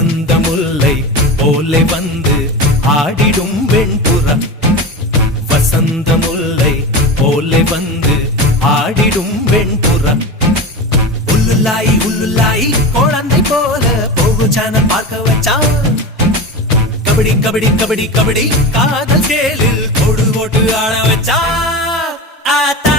வசந்த முல்லை போலே வந்து ஆடிடும் வெண்புறா. வசந்த முல்லை போலே வந்து ஆடிடும் வெண்புறா. உள்ளுல்லாய் உள்ளுல்லாய் குழந்தை போல போகு சேனல் பார்க்க வச்சான். கபடி கபடி கபடி கபடி காதல் சேலில் கொடு போட்டு ஆட வச்சா. ஆத்தா